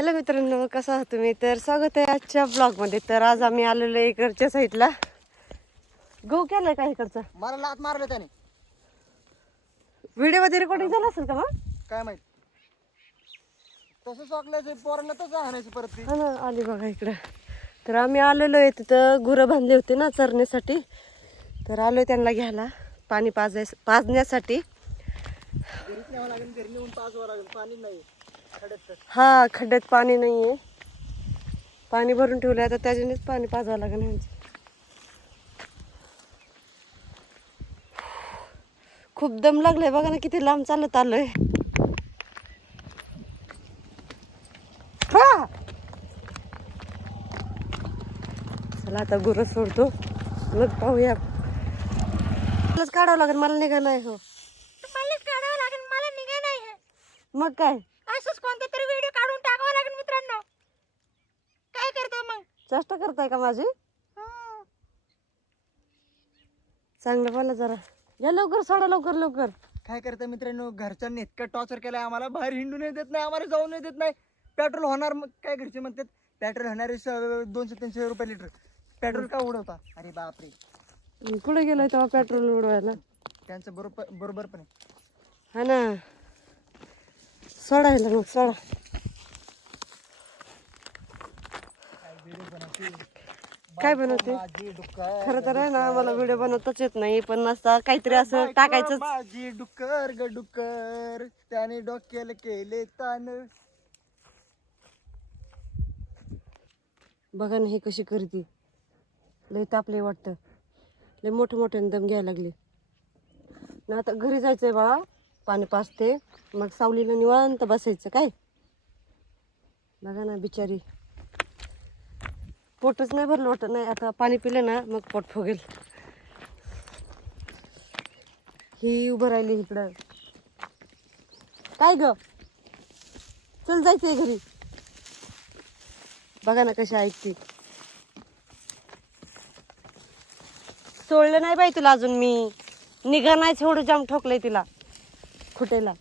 Hello मित्रांनो, कसं आहात तुम्ही? तर स्वागत आहे आजच्या ब्लॉगमध्ये. तर आज आम्ही आलेलो इकडच्या साईडला. गहू केलाय का इकडचा? मला लात मारलं त्याने. व्हिडिओ मध्ये रेकॉर्डिंग झालं असेल का मग? काय माहित. तसंच वागल्याचं पोरांना तसं आणायचं परत ती. हा ना, आली बघा इकडं. तर आम्ही आलेलो आहे तिथं. गुरं बांधली होती ना चरण्यासाठी, तर आलोय त्यांना घ्यायला पाणी पाजण्यासाठी. घरीच न्यावं लागेल, घरी नेऊन पाजवावं लागेल. पाणी नाही खड्यात. हा, खड्ड्यात पाणी नाहीये. पाणी भरून ठेवलंय, आता त्याच्यानेच पाणी पाजावं लागेल ह्यांचं. खूप दम लागलाय बघा ना, किती लांब चालत आलोय. हा, चला आता गुरं सोडतो, मग पाहूया. मलाच काढावं लागेल, मला निघा नाही. हो, मलाच काढावं लागेल, मला निघा नाही. मग काय, असंच कोणता तरी व्हिडिओ काढून टाकावा लागेल मित्रांनो. काय करतो मग? चेष्टा करताय का माझी? चांगलं बोला जरा. या लवकर, सोडा लवकर लवकर. काय करता मित्रांनो, घरच्यांनी इतकं टॉर्चर केलंय आम्हाला. बाहेर हिंडू नाही देत नाही, आम्हाला जाऊ नाही देत नाही. पेट्रोल होणार, मग काय घरचे म्हणतात पेट्रोल होणारे 200-300 रुपये लिटर. पेट्रोल का उडवता? अरे बापरे. कुठे गेलोय तेव्हा पेट्रोल उडवायला? त्यांचं बरोबर पण आहे. हा ना, सोडायला मग सोडा. काय बनवते? खरं तर आहे ना, मला व्हिडिओ बनवताच येत नाही, पण नसता काहीतरी असं टाकायचं. माझी डुक्कर ग डुक्कर, त्याने डोक्याला केले ताण. बघा ना, हे कशी करते. लय तापले वाटतं, लय मोठे मोठे दम घ्यायला लागले ना. आता घरी जायचंय बाळा, पाणी पाजते, मग सावलीला निवांत बसायचं. काय बघा ना, बिचारी पोटच नाही भरलं वाटत नाही. आता पाणी पिलं ना मग पोट फुगेल. ही उभं राहिली इकडं. काय ग, चल जायचंय घरी. बघा ना कशी ऐकते. सोडलं नाही बाई तुला अजून मी. निघा नाही, एवढं जाम ठोकलंय तिला खुटेला.